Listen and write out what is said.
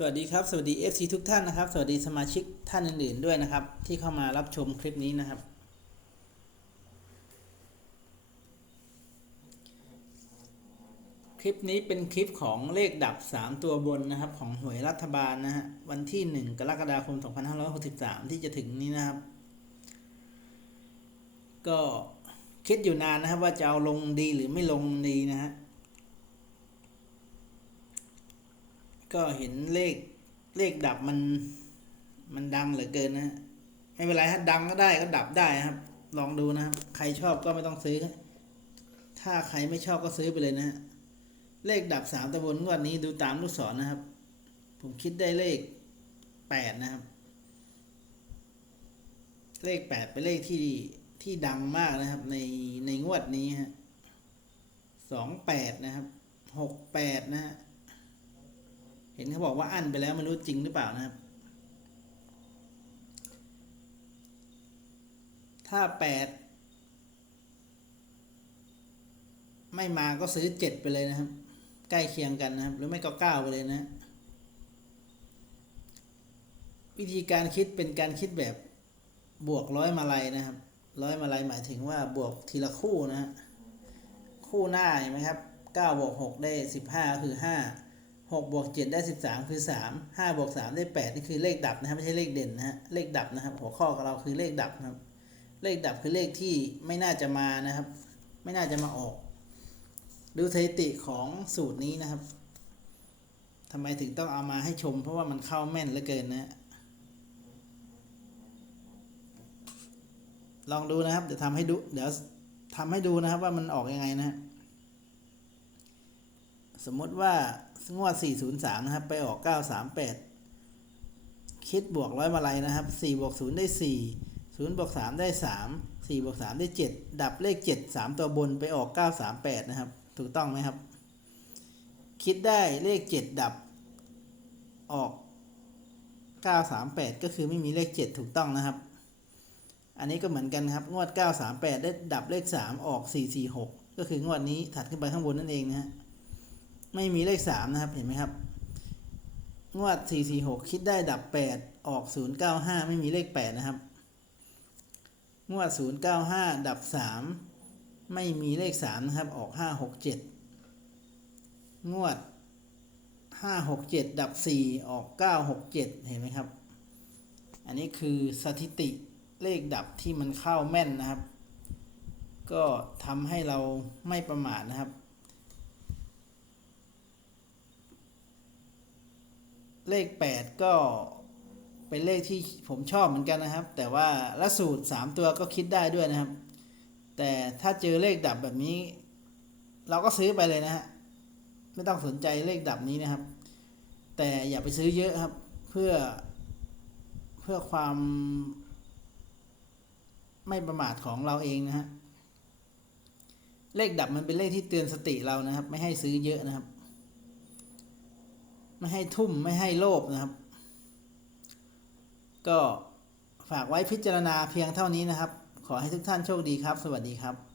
สวัสดีครับ สวัสดี FC ทุกท่านนะครับ สวัสดีสมาชิกท่านอื่น ๆ ด้วยนะครับ ที่เข้ามารับชมคลิปนี้นะครับ คลิปนี้เป็นคลิปของเลขดับ 3 ตัวบนนะครับ ของหวยรัฐบาลนะฮะวันที่ 1 กรกฎาคม 2563 ที่จะถึงนี้นะครับ ก็คิดอยู่นานนะครับว่าจะเอาลงดีหรือไม่ลงดีนะฮะ ก็เห็นเลขเลขดับมัน มันดังเหลือเกินนะไม่เป็นไรฮะดังก็ได้ก็ดับได้ครับ ลองดูนะครับ ใครชอบก็ไม่ต้องซื้อ ถ้าใครไม่ชอบก็ซื้อไปเลยนะฮะเลขดับสามตะบนงวดนี้ดูตามลูกศรนะครับ ผมคิดได้เลขแปดนะครับ เลขแปดเป็นเลขที่ที่ดังมากนะครับ ในในงวดนี้ฮะสองแปดนะครับหกแปดนะฮะ เห็นเขาบอกว่าอั้นไปแล้วไม่รู้จริงหรือเปล่านะครับ ถ้าแปดไม่มาก็ซื้อเจ็ดไปเลยนะครับ ใกล้เคียงกันนะครับ หรือไม่ก็เก้าไปเลยนะ วิธีการคิดเป็นการคิดแบบบวกร้อยมาลัยนะครับ ร้อยมาลัยหมายถึงว่าบวกทีละคู่นะฮะคู่หน้าเห็นไหมครับเก้าบวกหกได้สิบห้าคือห้า หกบวกเจ็ดได้สิบสามคือสามห้าบวกสามได้แปดนี่คือเลขดับนะครับไม่ใช่เลขเด่นนะฮะเลขดับนะครับ หัวข้อของเราคือเลขดับนะครับ เลขดับคือเลขที่ไม่น่าจะมานะครับ ไม่น่าจะมาออก ดูสถิติของสูตรนี้นะครับทำไมถึงต้องเอามาให้ชม เพราะว่ามันเข้าแม่นเหลือเกินนะฮะลองดูนะครับ เดี๋ยวทำให้ดู เดี๋ยวทำให้ดูนะครับว่ามันออกยังไงนะฮะสมมติว่า งวด 403 นะครับ ไปออก 938 คิดบวกร้อยมาลัยนะครับ 4 บวก 0 ได้ 4 0บวก3ได้ 3 4บวก3ได้ 7 ดับเลข 7 3 ตัวบนไปออก 938 นะครับ ถูกต้องไหมครับ คิดได้เลข 7 ดับออก 938 ก็คือไม่มีเลข 7 ถูกต้องนะครับ อันนี้ก็เหมือนกันครับ งวด 938 ได้ดับเลข 3 ออก 446 ก็คืองวดนี้ถัดขึ้นไปข้างบนนั่นเองนะฮะ ไม่มีเลขสามนะครับเห็นไหมครับ งวดสี่สี่หกคิดได้ดับแปดออกศูนย์เก้าห้าไม่มีเลขแปดนะครับ งวดศูนย์เก้าห้าดับสามไม่มีเลขสามนะครับออกห้าหกเจ็ดงวดห้าหกเจ็ดดับสี่ออกเก้าหกเจ็ดเห็นไหมครับ อันนี้คือสถิติเลขดับที่มันเข้าแม่นนะครับ ก็ทำให้เราไม่ประมาทนะครับ เลขแปดก็เป็นเลขที่ผมชอบเหมือนกันนะครับ แต่ว่าละสูตรสามตัวก็คิดได้ด้วยนะครับ แต่ถ้าเจอเลขดับแบบนี้ เราก็ซื้อไปเลยนะฮะไม่ต้องสนใจเลขดับนี้นะครับ แต่อย่าไปซื้อเยอะครับ เพื่อเพื่อความไม่ประมาทของเราเองนะฮะเลขดับมันเป็นเลขที่เตือนสติเรานะครับ ไม่ให้ซื้อเยอะนะครับ ไม่ให้ทุ่มไม่ให้โลภนะครับ ก็ฝากไว้พิจารณาเพียงเท่านี้นะครับ ขอให้ทุกท่านโชคดีครับ สวัสดีครับ